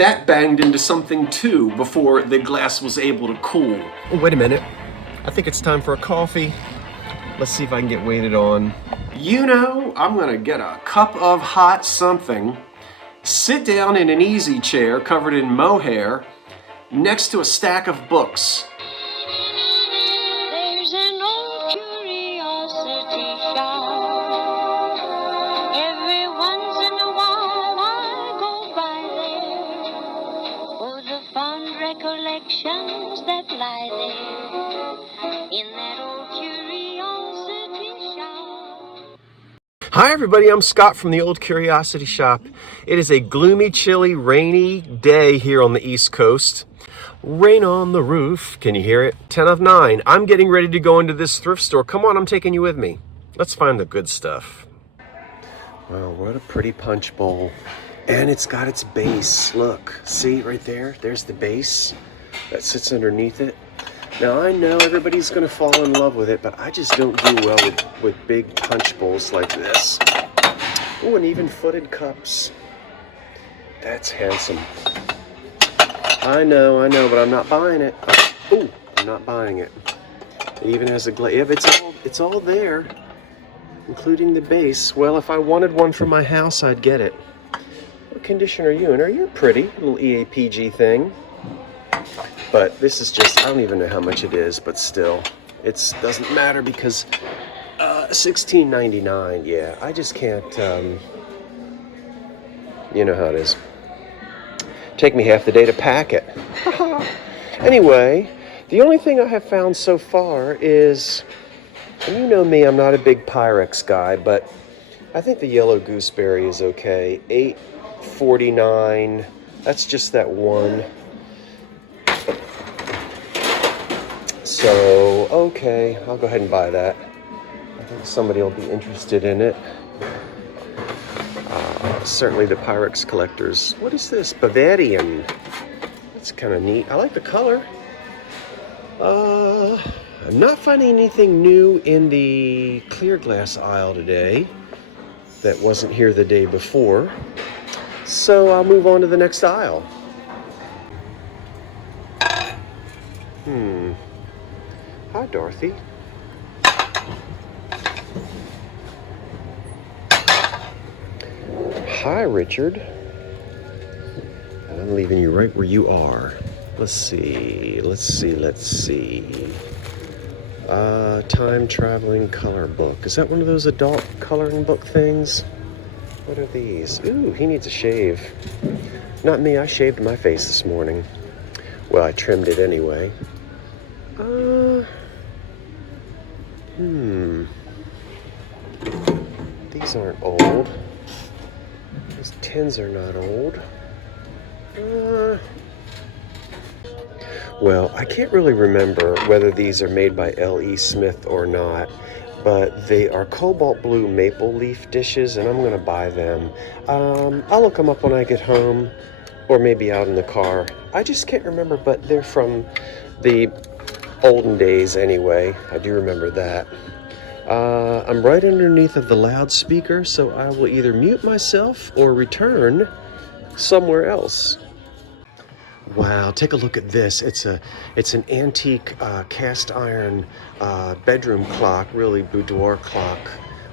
that banged into something too before the glass was able to cool. Oh, wait a minute. I think it's time for a coffee. Let's see if I can get waited on. You know, I'm gonna get a cup of hot something, sit down in an easy chair covered in mohair next to a stack of books. There's an old curiosity shop. Every once in a while I go by there for the fond recollections that lie there in that old curiosity shop. Hi everybody, I'm Scott from the Old Curiosity Shop. It is a gloomy, chilly, rainy day here on the East Coast. Rain on the roof. Can you hear it? 10 of 9. I'm getting ready to go into this thrift store. Come on, I'm taking you with me. Let's find the good stuff. Wow, what a pretty punch bowl. And it's got its base. Look, see right there? There's the base that sits underneath it. Now I know everybody's gonna fall in love with it, but I just don't do well with big punch bowls like this. Oh, and even footed cups. That's handsome. I know, but I'm not buying it. Oh, I'm not buying it. It even has a glaze. Yeah, it's all there, including the base. Well, if I wanted one for my house, I'd get it. What condition are you in? You're pretty, little EAPG thing. But this is just, I don't even know how much it is, but still, it doesn't matter because $16.99, yeah, I just can't, you know how it is. Take me half the day to pack it. Anyway, the only thing I have found so far is, and you know me, I'm not a big Pyrex guy, but I think the yellow gooseberry is okay. $8.49, that's just that one. So, okay, I'll go ahead and buy that. I think somebody will be interested in it. Certainly the Pyrex collectors. What is this? Bavarian. That's kind of neat. I like the color. I'm not finding anything new in the clear glass aisle today that wasn't here the day before. So I'll move on to the next aisle. Hi, Dorothy. Hi, Richard. I'm leaving you right where you are. Let's see. Time traveling color book. Is that one of those adult coloring book things? What are these? Ooh, he needs a shave. Not me, I shaved my face this morning. Well, I trimmed it anyway. These aren't old. These tins are not old. Well, I can't really remember whether these are made by L.E. Smith or not, but they are cobalt blue maple leaf dishes, and I'm going to buy them. I'll look them up when I get home, or maybe out in the car. I just can't remember, but they're from the olden days anyway. I do remember that. I'm right underneath of the loudspeaker, so I will either mute myself or return somewhere else. Wow, take a look at this. It's an antique cast iron bedroom clock, really boudoir clock,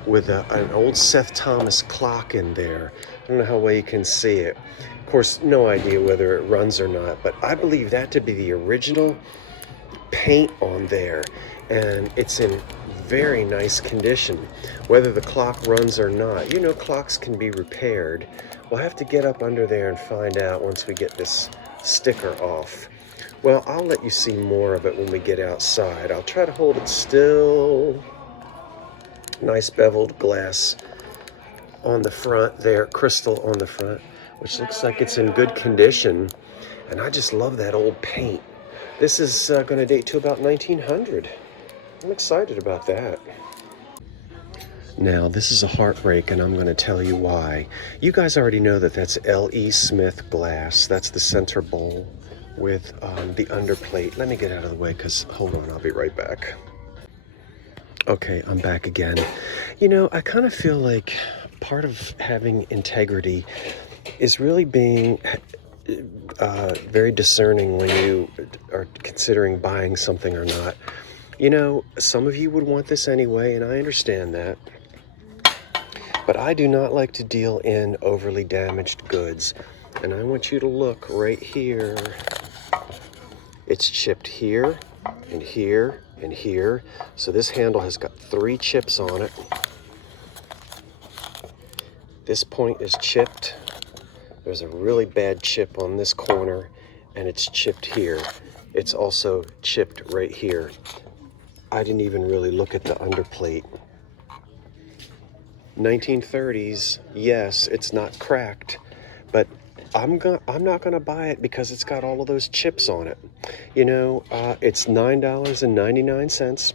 with an old Seth Thomas clock in there. I don't know how well you can see it. Of course, no idea whether it runs or not, but I believe that to be the original paint on there, and it's in very nice condition, whether the clock runs or not. You know, clocks can be repaired. We'll have to get up under there and find out once we get this sticker off. Well, I'll let you see more of it when we get outside. I'll try to hold it still. Nice beveled glass on the front there, crystal on the front, which looks like it's in good condition. And I just love that old paint. This is going to date to about 1900. I'm excited about that. Now, this is a heartbreak, and I'm going to tell you why. You guys already know that that's L.E. Smith glass. That's the center bowl with the underplate. Let me get out of the way, because, hold on, I'll be right back. Okay, I'm back again. You know, I kind of feel like part of having integrity is really being very discerning when you are considering buying something or not. You know, some of you would want this anyway, and I understand that. But I do not like to deal in overly damaged goods. And I want you to look right here. It's chipped here, and here, and here. So this handle has got 3 chips on it. This point is chipped. There's a really bad chip on this corner, and it's chipped here. It's also chipped right here. I didn't even really look at the underplate. 1930s, yes, it's not cracked, but I'm not gonna buy it because it's got all of those chips on it. You know, it's $9.99,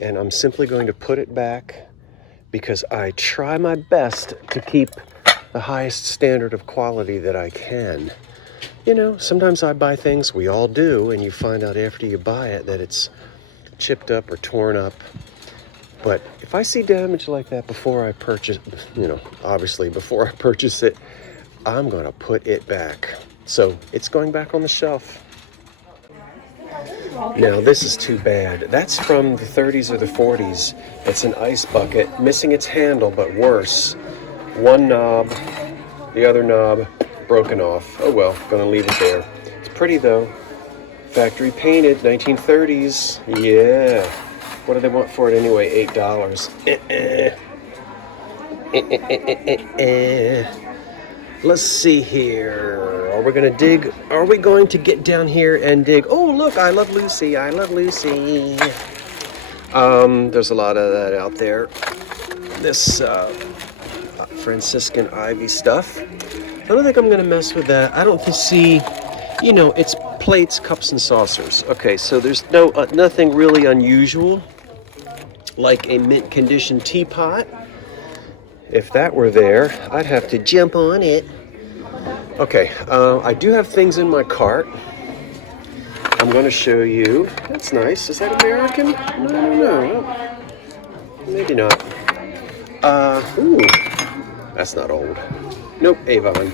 and I'm simply going to put it back because I try my best to keep the highest standard of quality that I can. You know, sometimes I buy things, we all do, and you find out after you buy it that it's chipped up or torn up. But if I see damage like that before I purchase, you know, obviously before I purchase it, I'm going to put it back. So it's going back on the shelf. Now this is too bad. That's from the 30s or the 40s. It's an ice bucket, missing its handle, but worse. One knob, the other knob broken off. Oh well, gonna leave it there. It's pretty though. Factory painted, 1930s. Yeah. What do they want for it anyway? $8. Let's see here. Are we going to dig? Are we going to get down here and dig? Oh, look, I love Lucy. I love Lucy. There's a lot of that out there. This Franciscan ivy stuff. I don't think I'm going to mess with that. I don't see, you know, it's plates, cups, and saucers. Okay, so there's nothing really unusual, like a mint condition teapot. If that were there, I'd have to jump on it. Okay, I do have things in my cart. I'm going to show you. That's nice. Is that American? No. Maybe not. Ooh, that's not old. Nope, Avon.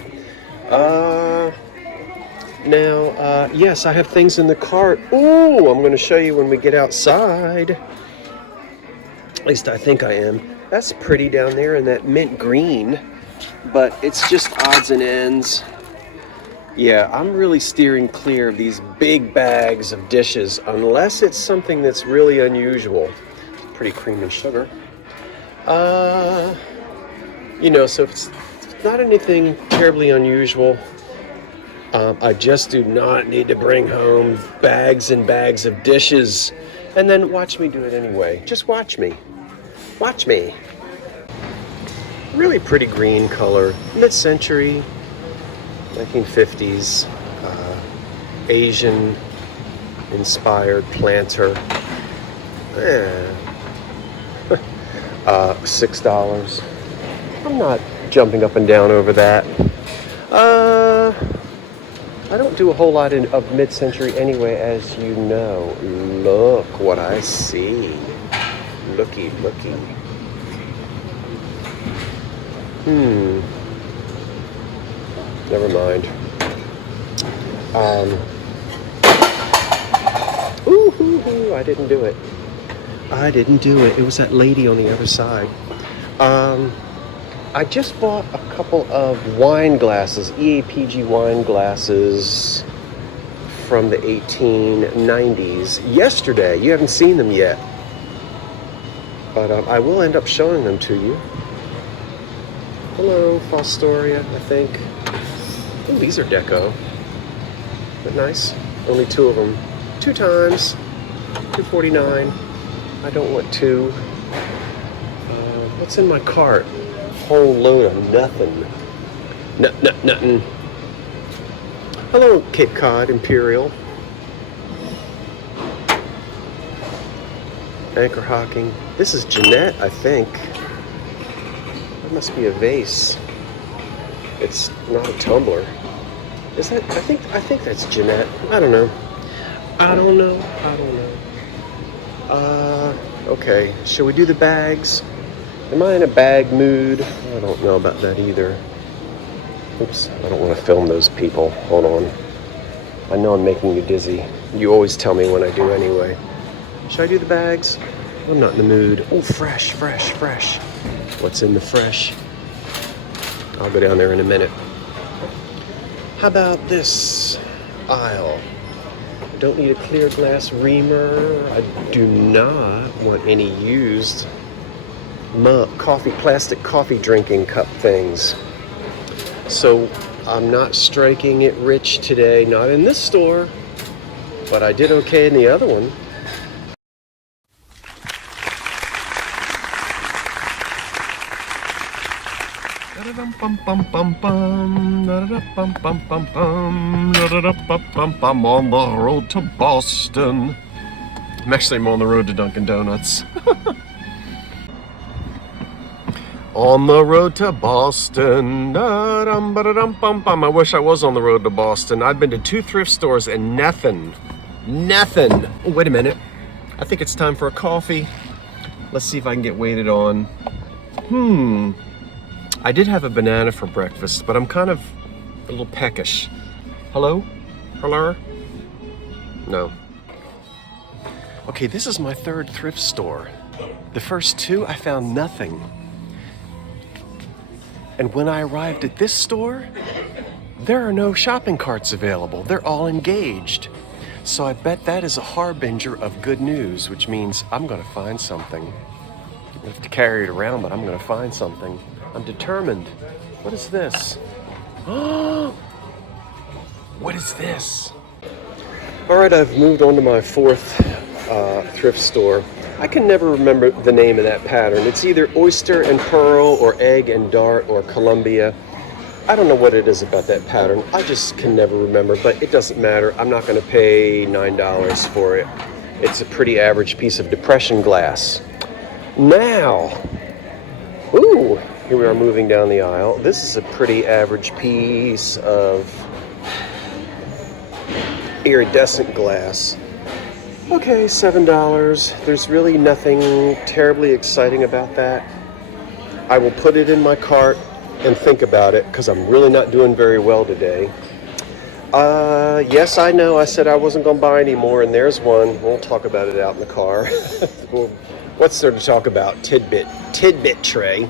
Now, yes, I have things in the cart. Ooh, I'm going to show you when we get outside. At least I think I am. That's pretty down there in that mint green, but it's just odds and ends. Yeah, I'm really steering clear of these big bags of dishes unless it's something that's really unusual. Pretty cream and sugar. You know, so if it's not anything terribly unusual, I just do not need to bring home bags and bags of dishes and then watch me do it anyway. Just watch me. Watch me. Really pretty green color, mid-century, 1950s, Asian-inspired planter. $6. I'm not jumping up and down over that. I don't do a whole lot of mid-century anyway, as you know. Look what I see. Looky. Never mind. I didn't do it. It was that lady on the other side. I just bought a couple of wine glasses, EAPG wine glasses from the 1890s yesterday. You haven't seen them yet, but I will end up showing them to you. Hello, Fostoria, I think. Oh, these are deco. But nice. Only 2 of them. 2 times. $2.49. I don't want 2. What's in my cart? Whole load of nothing. Nothing. Hello, Cape Cod Imperial. Anchor hocking. This is Jeanette, I think. That must be a vase. It's not a tumbler. Is that? I think that's Jeanette. I don't know. Okay. Shall we do the bags? Am I in a bag mood? I don't know about that either. Oops, I don't want to film those people. Hold on. I know I'm making you dizzy. You always tell me when I do anyway. Should I do the bags? I'm not in the mood. Oh, fresh, fresh, fresh. What's in the fresh? I'll go down there in a minute. How about this aisle? I don't need a clear glass reamer. I do not want any used plastic coffee drinking cup things. So I'm not striking it rich today, not in this store, but I did okay in the other one. I'm on the road to Boston. I'm on the road to Dunkin' Donuts. On the road to Boston. I wish I was on the road to Boston. I've been to 2 thrift stores and nothing. Oh, wait a minute. I think it's time for a coffee. Let's see if I can get waited on. I did have a banana for breakfast, but I'm kind of a little peckish. Hello? Hello? No. Okay, this is my 3rd thrift store. The first 2, I found nothing. And when I arrived at this store, there are no shopping carts available. They're all engaged. So I bet that is a harbinger of good news, which means I'm gonna find something. I have to carry it around, but I'm gonna find something. I'm determined. What is this? Oh, what is this? All right, I've moved on to my 4th thrift store. I can never remember the name of that pattern. It's either oyster and pearl or egg and dart or Columbia. I don't know what it is about that pattern. I just can never remember, but it doesn't matter. I'm not going to pay $9 for it. It's a pretty average piece of depression glass. Now, ooh, here we are moving down the aisle. This is a pretty average piece of iridescent glass. Okay, $7. There's really nothing terribly exciting about that. I will put it in my cart and think about it because I'm really not doing very well today. Yes, I know I said I wasn't going to buy any more, and there's one. We'll talk about it out in the car. Well, what's there to talk about? Tidbit tray.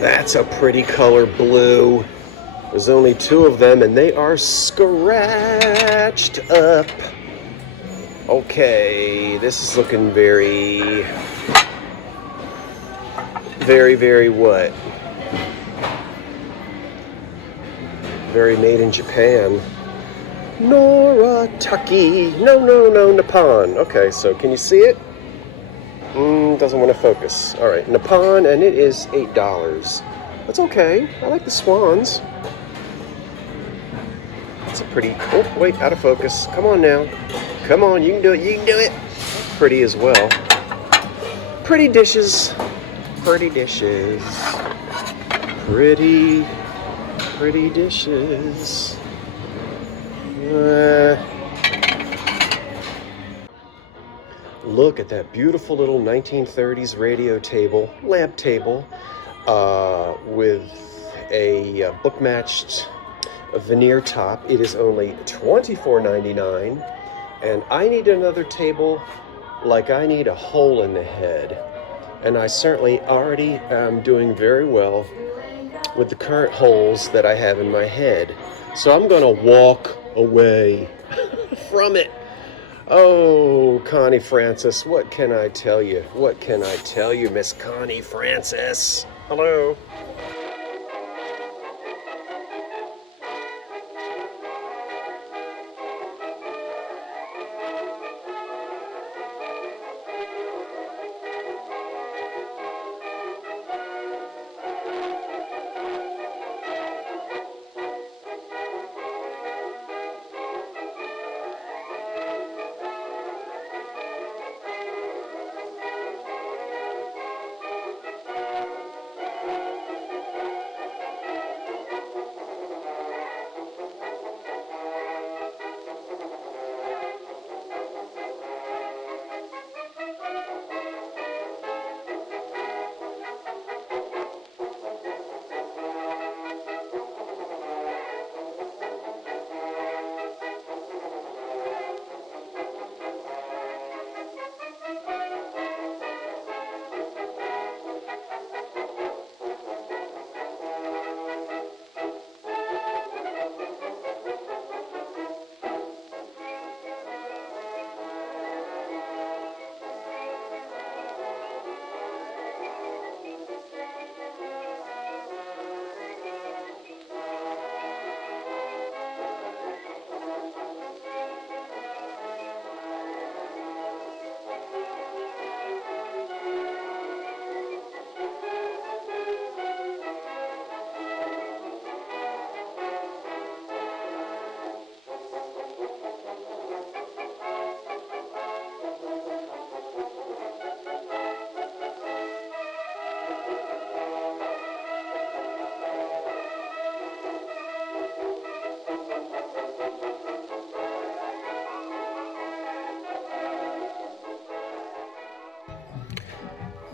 That's a pretty color blue. There's only 2 of them, and they are scratched up. Okay, this is looking very what? Very made in Japan. Norataki. No, Nippon. Okay, so can you see it? Doesn't want to focus. All right, Nippon, and it is $8. That's okay. I like the swans. It's a pretty... Oh, wait, out of focus. Come on now. Come on, you can do it. You can do it. Pretty as well. Pretty dishes. Pretty dishes. Pretty dishes. Look at that beautiful little 1930s radio table, lab table, with a book-matched veneer top. It is only $24.99, and I need another table like I need a hole in the head. And I certainly already am doing very well with the current holes that I have in my head. So I'm gonna walk away from it. Oh, Connie Francis, what can I tell you? What can I tell you, Miss Connie Francis? Hello.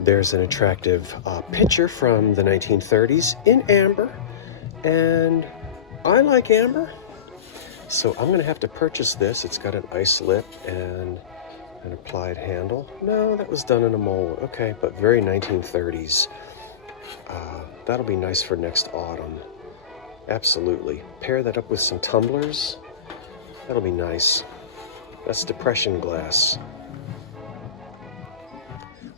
There's an attractive picture from the 1930s in amber, and I like amber, so I'm gonna have to purchase this. It's got an ice lip and an applied handle. No, that was done in a mold. Okay, but very 1930s. That'll be nice for next autumn. Absolutely. Pair that up with some tumblers. That'll be nice. That's depression glass.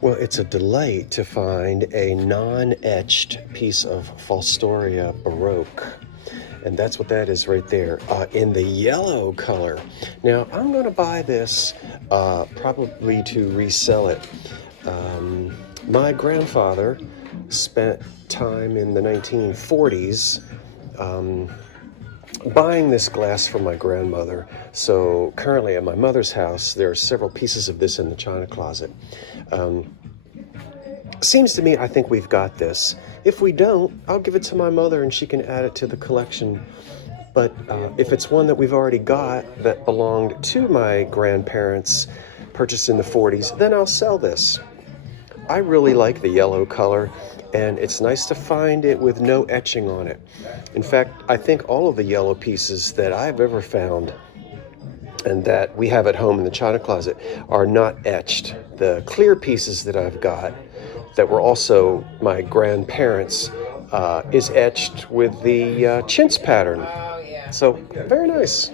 Well, it's a delight to find a non-etched piece of Fostoria Baroque. And that's what that is right there, in the yellow color. Now, I'm going to buy this probably to resell it. My grandfather spent time in the 1940s buying this glass for my grandmother. So currently at my mother's house, there are several pieces of this in the china closet. Seems to me, I think we've got this. If we don't, I'll give it to my mother and she can add it to the collection. But if it's one that we've already got that belonged to my grandparents, purchased in the 40s, then I'll sell this. I really like the yellow color, and it's nice to find it with no etching on it. In fact, I think all of the yellow pieces that I've ever found and that we have at home in the china closet are not etched. The clear pieces that I've got that were also my grandparents is etched with the chintz pattern. So, very nice.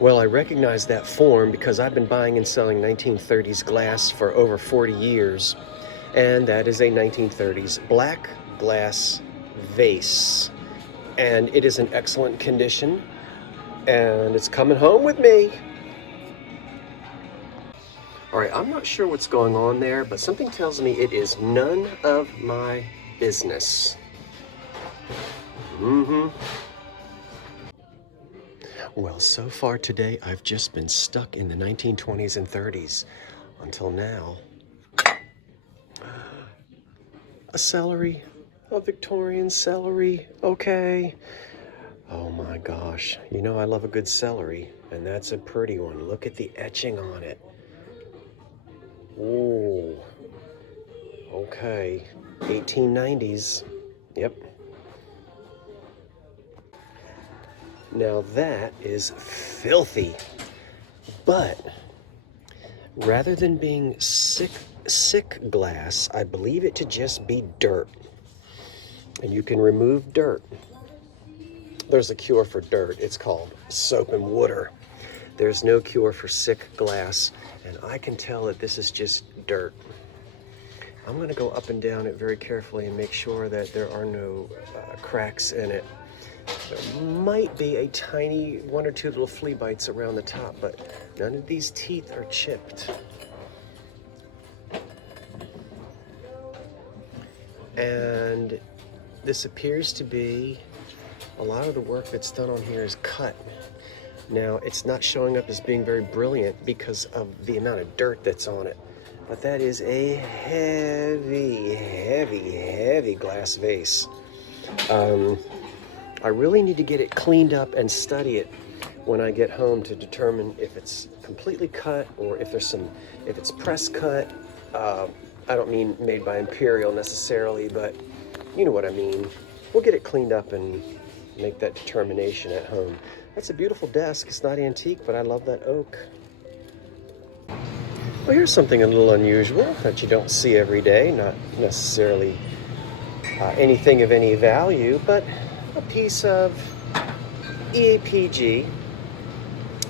Well, I recognize that form because I've been buying and selling 1930s glass for over 40 years. And that is a 1930s black glass vase. And it is in excellent condition. And it's coming home with me. All right, I'm not sure what's going on there, but something tells me it is none of my business. Well, so far today, I've just been stuck in the 1920s and 30s until now. A celery, a Victorian celery, okay. Oh my gosh, you know I love a good celery, and that's a pretty one. Look at the etching on it. Ooh, okay, 1890s, yep. Now that is filthy, but rather than being sick glass, I believe it to just be dirt, and you can remove dirt. There's a cure for dirt. It's called soap and water. There's no cure for sick glass, and I can tell that this is just dirt. I'm going to go up and down it very carefully and make sure that there are no cracks in it. There might be a tiny one or two little flea bites around the top, but none of these teeth are chipped. And this appears to be a lot of the work that's done on here is cut. Now, it's not showing up as being very brilliant because of the amount of dirt that's on it. But that is a heavy, heavy, heavy glass vase. I really need to get it cleaned up and study it when I get home to determine if it's completely cut or if it's press cut. I don't mean made by Imperial necessarily, but you know what I mean. We'll get it cleaned up and make that determination at home. That's a beautiful desk. It's not antique, but I love that oak. Well, here's something a little unusual that you don't see every day. Not necessarily anything of any value, but a piece of EAPG,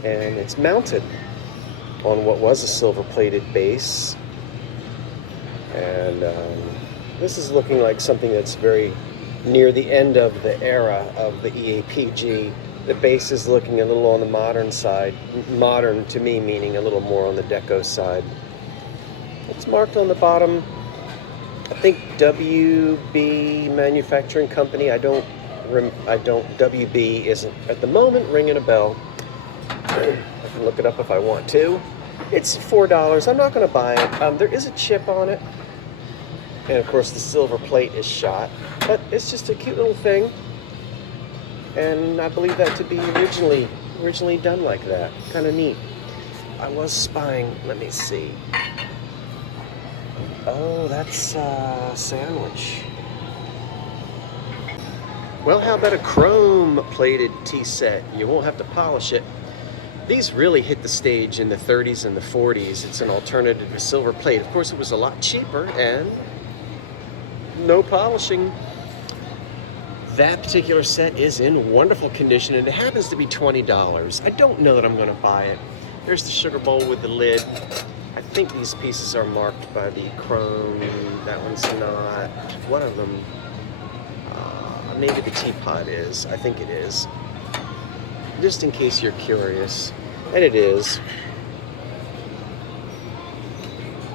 and it's mounted on what was a silver-plated base. And this is looking like something that's very near the end of the era of the EAPG. The base is looking a little on the modern side. Modern to me meaning a little more on the deco side. It's marked on the bottom, I think WB Manufacturing Company. WB isn't at the moment ringing a bell. I can look it up if I want to. It's $4. I'm not going to buy it. There is a chip on it. And of course the silver plate is shot. But it's just a cute little thing. And I believe that to be originally done like that. Kind of neat. I was spying, let me see. Oh, that's a sandwich. Well, how about a chrome-plated tea set? You won't have to polish it. These really hit the stage in the 30s and the 40s. It's an alternative to silver plate. Of course, it was a lot cheaper and no polishing. That particular set is in wonderful condition, and it happens to be $20. I don't know that I'm going to buy it. There's the sugar bowl with the lid. I think these pieces are marked by the chrome. That one's not. One of them, maybe the teapot is. I think it is. Just in case you're curious. And it is.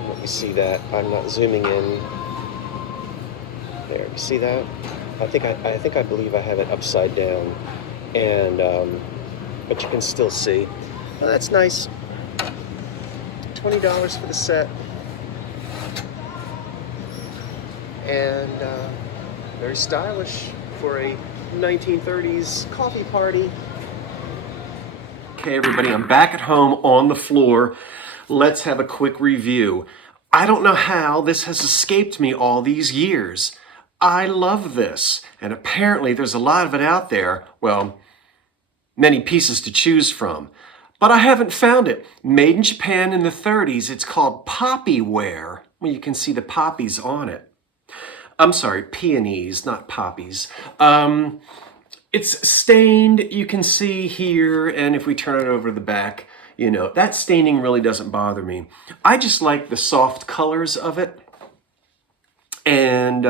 Let me see that. I'm not zooming in. There, you see that? I believe I have it upside down, and but you can still see. Oh, that's nice. $20 for the set, and very stylish for a 1930s coffee party. Okay, everybody, I'm back at home on the floor. Let's have a quick review. I don't know how this has escaped me all these years. I love this, and apparently there's a lot of it out there. Well, many pieces to choose from, but I haven't found it. Made in Japan in the 30s, it's called poppy ware. Well, you can see the poppies on it. I'm sorry, peonies, not poppies. It's stained, you can see here, and if we turn it over to the back, you know, that staining really doesn't bother me. I just like the soft colors of it. And,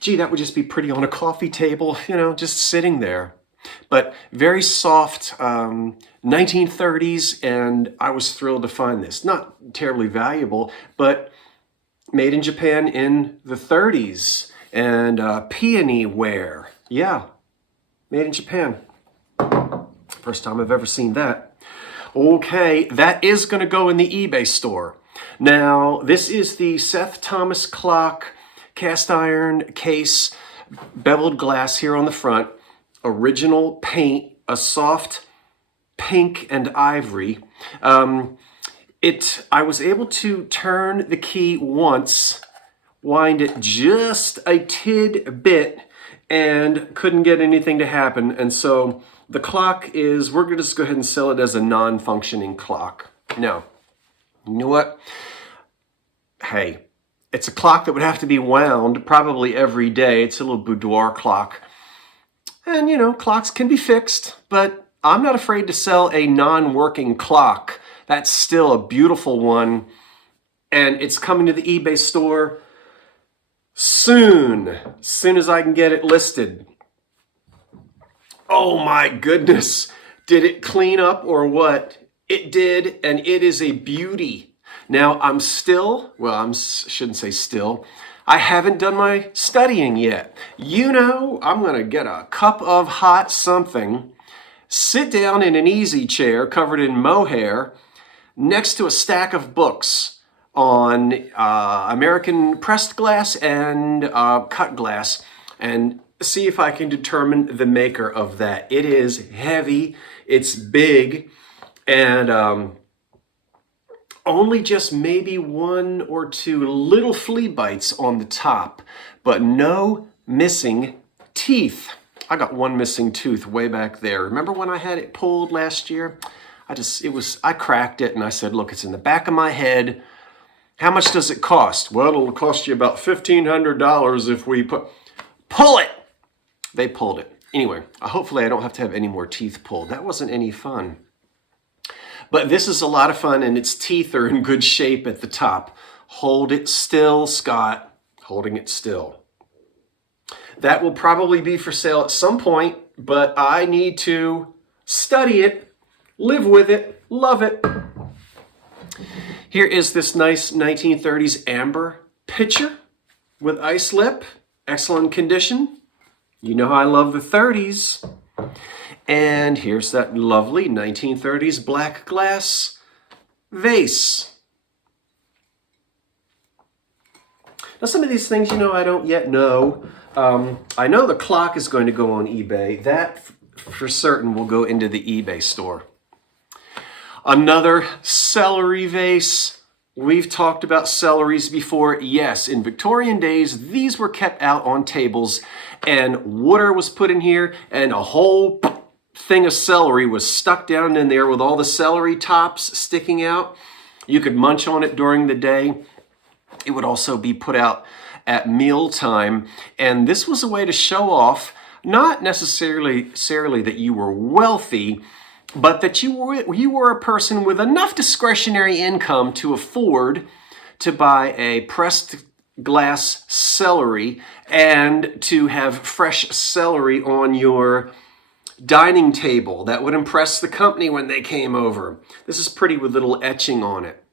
gee, that would just be pretty on a coffee table, you know, just sitting there. But very soft 1930s, and I was thrilled to find this. Not terribly valuable, but made in Japan in the 30s. And peony ware, yeah, made in Japan. First time I've ever seen that. Okay, that is going to go in the eBay store. Now, this is the Seth Thomas clock, cast iron case, beveled glass here on the front, original paint, a soft pink and ivory. I was able to turn the key once, wind it just a tid bit, and couldn't get anything to happen. And so the clock is, we're going to just go ahead and sell it as a non-functioning clock. Now, you know what? Hey, it's a clock that would have to be wound probably every day. It's a little boudoir clock. And, you know, clocks can be fixed, but I'm not afraid to sell a non-working clock. That's still a beautiful one. And it's coming to the eBay store soon. As soon as I can get it listed. Oh my goodness. Did it clean up or what? It did, and it is a beauty. Now, I shouldn't say still. I haven't done my studying yet. You know, I'm going to get a cup of hot something, sit down in an easy chair covered in mohair next to a stack of books on American pressed glass and cut glass, and see if I can determine the maker of that. It is heavy, it's big, and only just maybe one or two little flea bites on the top, but no missing teeth. I got one missing tooth way back there. Remember when I had it pulled last year? I cracked it and I said, look, it's in the back of my head. How much does it cost? Well, it'll cost you about $1,500 if we pull it. They pulled it. Anyway, hopefully I don't have to have any more teeth pulled. That wasn't any fun. But this is a lot of fun, and its teeth are in good shape at the top. Hold it still, Scott. Holding it still. That will probably be for sale at some point, but I need to study it, live with it, love it. Here is this nice 1930s amber pitcher with ice lip. Excellent condition. You know how I love the 30s. And here's that lovely 1930s black glass vase. Now, some of these things, you know, I don't yet know. I know the clock is going to go on eBay. That, for certain, will go into the eBay store. Another celery vase. We've talked about celeries before. Yes, in Victorian days, these were kept out on tables and water was put in here and a whole thing of celery was stuck down in there with all the celery tops sticking out. You could munch on it during the day. It would also be put out at mealtime. And this was a way to show off, not necessarily that you were wealthy, but that you were a person with enough discretionary income to afford to buy a pressed glass celery and to have fresh celery on your dining table. That would impress the company when they came over. This is pretty with little etching on it.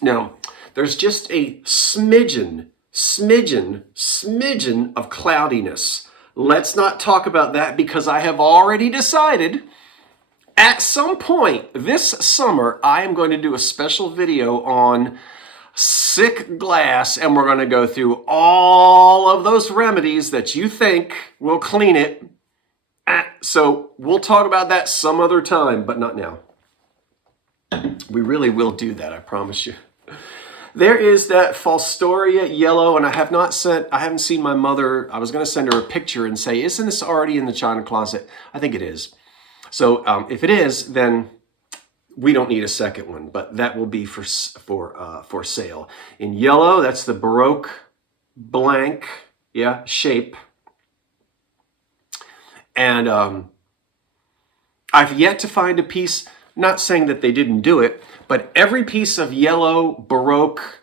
Now, there's just a smidgen of cloudiness. Let's not talk about that because I have already decided at some point this summer, I am going to do a special video on sick glass, and we're going to go through all of those remedies that you think will clean it. So we'll talk about that some other time, but not now. We really will do that, I promise you. There is that Falstoria yellow, and I haven't seen my mother. I was going to send her a picture and say, isn't this already in the china closet? I think it is. So if it is, then we don't need a second one, but that will be for sale. In yellow, that's the Baroque blank, shape. And I've yet to find a piece, not saying that they didn't do it, but every piece of yellow Baroque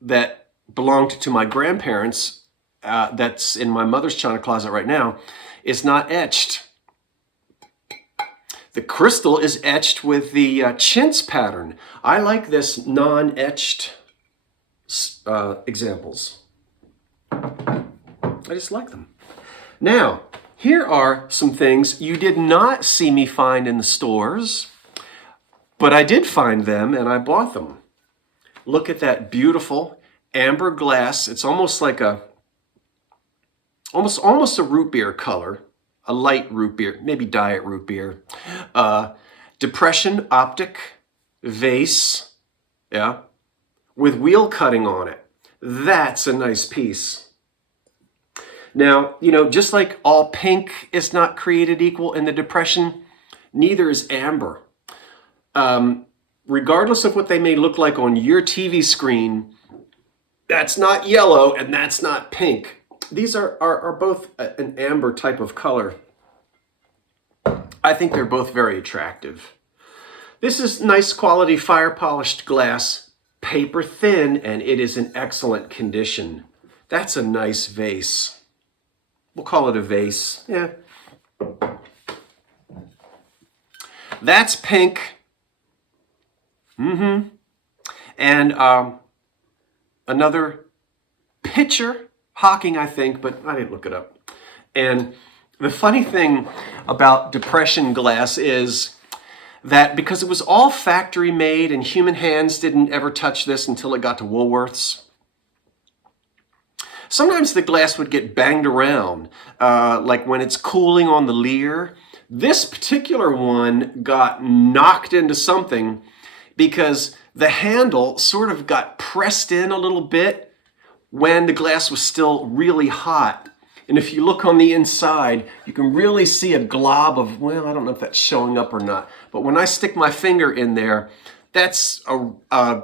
that belonged to my grandparents, that's in my mother's china closet right now, is not etched. The crystal is etched with the chintz pattern. I like this non-etched examples. I just like them. Now, here are some things you did not see me find in the stores, but I did find them and I bought them. Look at that beautiful amber glass. It's almost like almost a root beer color. A light root beer, maybe diet root beer. Depression optic vase, with wheel cutting on it. That's a nice piece. Now, just like all pink is not created equal in the Depression, neither is amber. Regardless of what they may look like on your TV screen, that's not yellow and that's not pink. These are both an amber type of color. I think they're both very attractive. This is nice quality fire polished glass, paper thin, and it is in excellent condition. That's a nice vase. We'll call it a vase. Yeah. That's pink. And another pitcher. Hocking, I think, but I didn't look it up. And the funny thing about Depression glass is that because it was all factory made and human hands didn't ever touch this until it got to Woolworths, sometimes the glass would get banged around, like when it's cooling on the Lear. This particular one got knocked into something because the handle sort of got pressed in a little bit when the glass was still really hot. And if you look on the inside, you can really see a glob of, well, I don't know if that's showing up or not, but when I stick my finger in there, that's a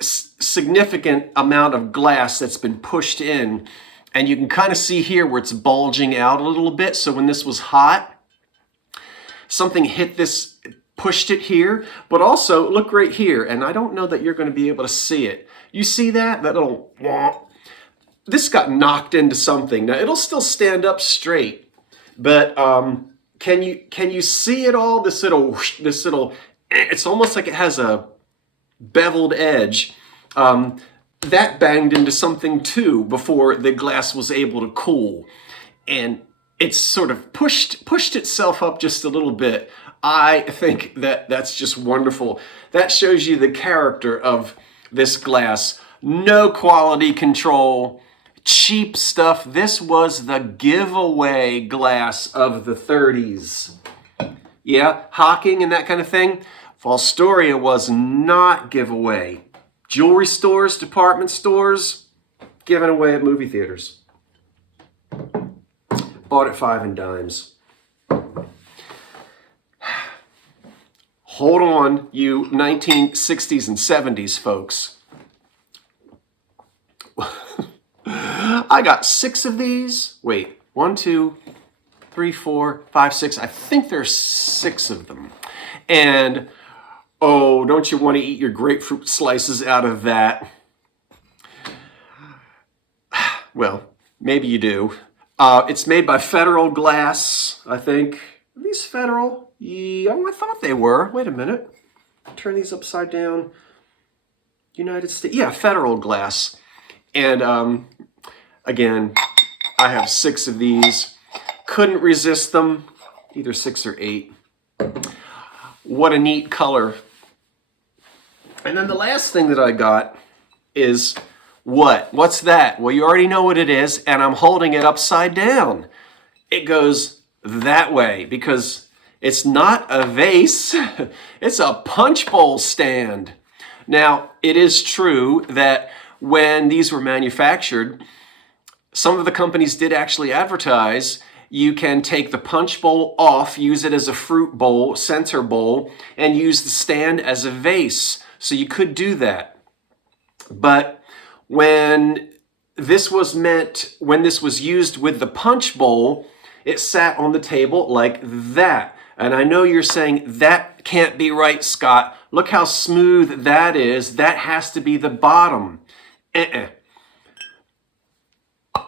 significant amount of glass that's been pushed in. And you can kind of see here where it's bulging out a little bit. So when this was hot, something hit this, pushed it here, but also look right here. And I don't know that you're going to be able to see it. You see that? That little womp. This got knocked into something. Now it'll still stand up straight, but can you see it all? This little, it's almost like it has a beveled edge. That banged into something too before the glass was able to cool, and it's sort of pushed itself up just a little bit. I think that's just wonderful. That shows you the character of this glass. No quality control. Cheap stuff. This was the giveaway glass of the 30s. Yeah, hocking and that kind of thing. Falstoria was not giveaway. Jewelry stores, department stores, given away at movie theaters. Bought at 5 and dimes. Hold on, you 1960s and 70s folks. I got 6 of these. Wait, 1, 2, 3, 4, 5, 6. I think there's 6 of them. And oh, don't you want to eat your grapefruit slices out of that? Well, maybe you do. It's made by Federal Glass, I think. Are these Federal? Yeah, I thought they were. Wait a minute. Turn these upside down. United States. Yeah, Federal Glass. And again, I have 6 of these. Couldn't resist them. Either 6 or 8. What a neat color. And then the last thing that I got is what? What's that? Well, you already know what it is, and I'm holding it upside down. It goes that way because it's not a vase, it's a punch bowl stand. Now, it is true that when these were manufactured, some of the companies did actually advertise you can take the punch bowl off, use it as a fruit bowl, center bowl, and use the stand as a vase. So you could do that. But when this was used with the punch bowl, it sat on the table like that. And I know you're saying, that can't be right, Scott. Look how smooth that is. That has to be the bottom.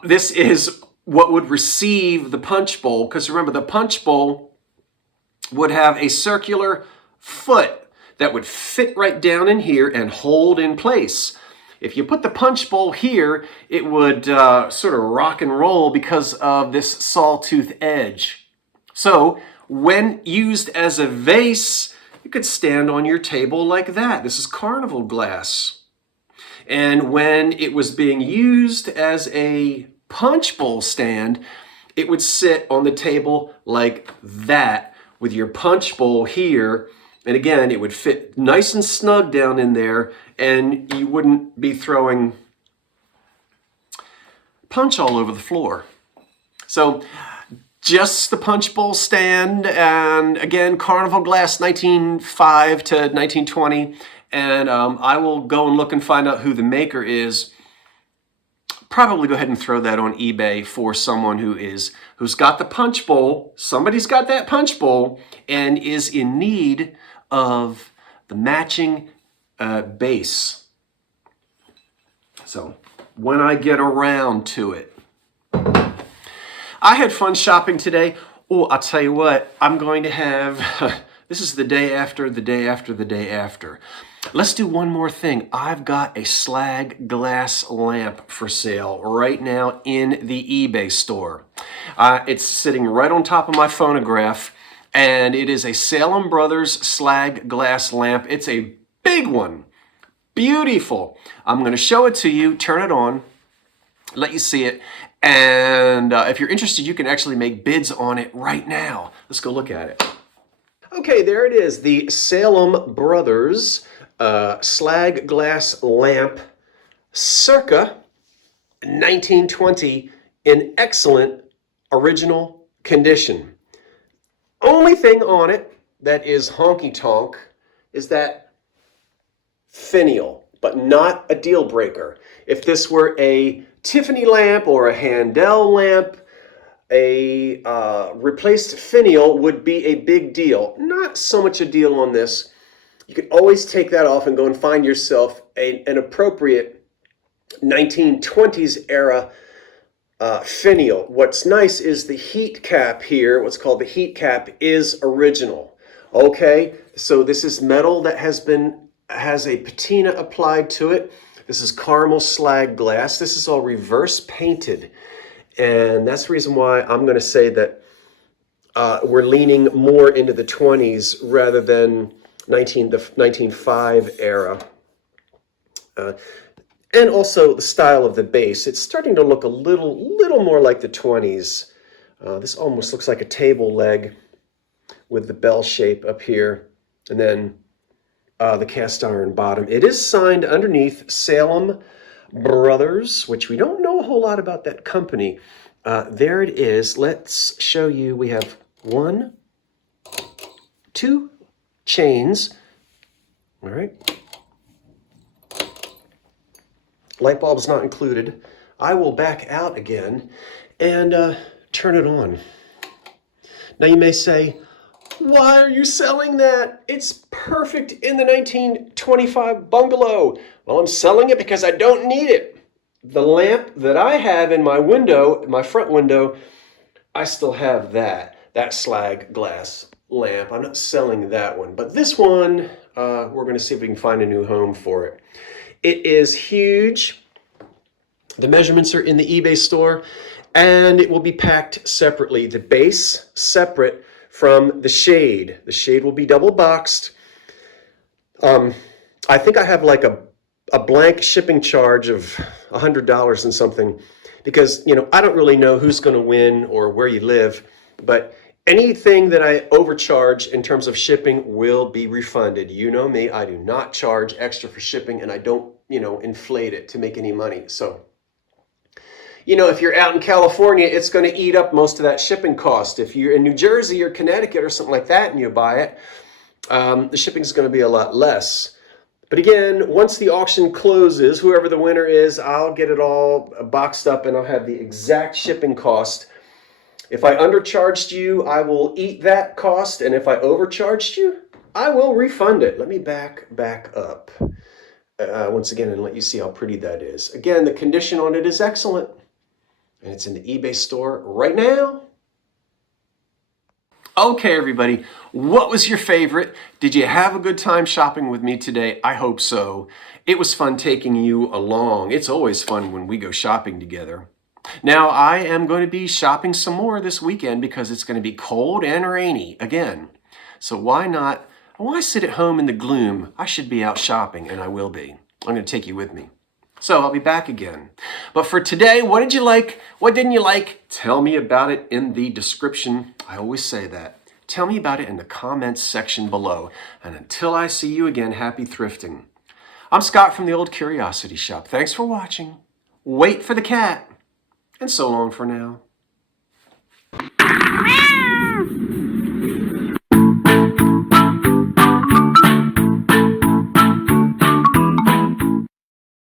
This is what would receive the punch bowl, because remember, the punch bowl would have a circular foot that would fit right down in here and hold in place. If you put the punch bowl here, it would sort of rock and roll because of this sawtooth edge. So when used as a vase, it could stand on your table like that. This is carnival glass. And when it was being used as a punch bowl stand, it would sit on the table like that with your punch bowl here. And again, it would fit nice and snug down in there, and you wouldn't be throwing punch all over the floor. So just the punch bowl stand, and again, carnival glass, 1905 to 1920. And I will go and look and find out who the maker is. Probably go ahead and throw that on eBay for someone who's got the punch bowl. Somebody's got that punch bowl and is in need of the matching base. So when I get around to it. I had fun shopping today. Oh, I'll tell you what, I'm going to have, this is the day after, the day after, the day after. Let's do one more thing. I've got a slag glass lamp for sale right now in the eBay store. It's sitting right on top of my phonograph, and it is a Salem Brothers slag glass lamp. It's a big one. Beautiful. I'm going to show it to you, turn it on, let you see it, and if you're interested, you can actually make bids on it right now. Let's go look at it. Okay, there it is, the Salem Brothers slag glass lamp, circa 1920, in excellent original condition. Only thing on it that is honky-tonk is that finial, but not a deal breaker. If this were a Tiffany lamp or a Handel lamp, a replaced finial would be a big deal. Not so much a deal on this. You can always take that off and go and find yourself an appropriate 1920s era finial. What's nice is the heat cap here, what's called the heat cap, is original. Okay, so this is metal that has a patina applied to it. This is caramel slag glass. This is all reverse painted. And that's the reason why I'm going to say that we're leaning more into the 20s rather than the 1905 era. And also the style of the base. It's starting to look a little more like the 20s. This almost looks like a table leg with the bell shape up here. And then the cast iron bottom. It is signed underneath Salem Brothers, which we don't know a whole lot about that company. There it is. Let's show you. We have 1, 2 chains. All right. Light bulb is not included. I will back out again and turn it on. Now you may say, why are you selling that? It's perfect in the 1925 bungalow. Well, I'm selling it because I don't need it. The lamp that I have in my window, my front window, I still have that slag glass lamp. I'm not selling that one. But this one, we're going to see if we can find a new home for it. It is huge. The measurements are in the eBay store, and it will be packed separately. The base separate from the shade. The shade will be double boxed. I think I have like a blank shipping charge of $100 and something, because I don't really know who's going to win or where you live, but anything that I overcharge in terms of shipping will be refunded. You know me, I do not charge extra for shipping, and I don't inflate it to make any money. So if you're out in California, it's going to eat up most of that shipping cost. If you're in New Jersey or Connecticut or something like that and you buy it, the shipping is going to be a lot less. But again, once the auction closes, whoever the winner is, I'll get it all boxed up and I'll have the exact shipping cost. If I undercharged you, I will eat that cost. And if I overcharged you, I will refund it. Let me back up once again and let you see how pretty that is. Again, the condition on it is excellent. And it's in the eBay store right now. Okay, everybody, what was your favorite? Did you have a good time shopping with me today? I hope so. It was fun taking you along. It's always fun when we go shopping together. Now, I am going to be shopping some more this weekend because it's going to be cold and rainy again. So why sit at home in the gloom? I should be out shopping, and I will be. I'm going to take you with me. So I'll be back again. But for today, what did you like? What didn't you like? Tell me about it in the description. I always say that. Tell me about it in the comments section below. And until I see you again, happy thrifting. I'm Scott from the Old Curiosity Shop. Thanks for watching. Wait for the cat. And so long for now.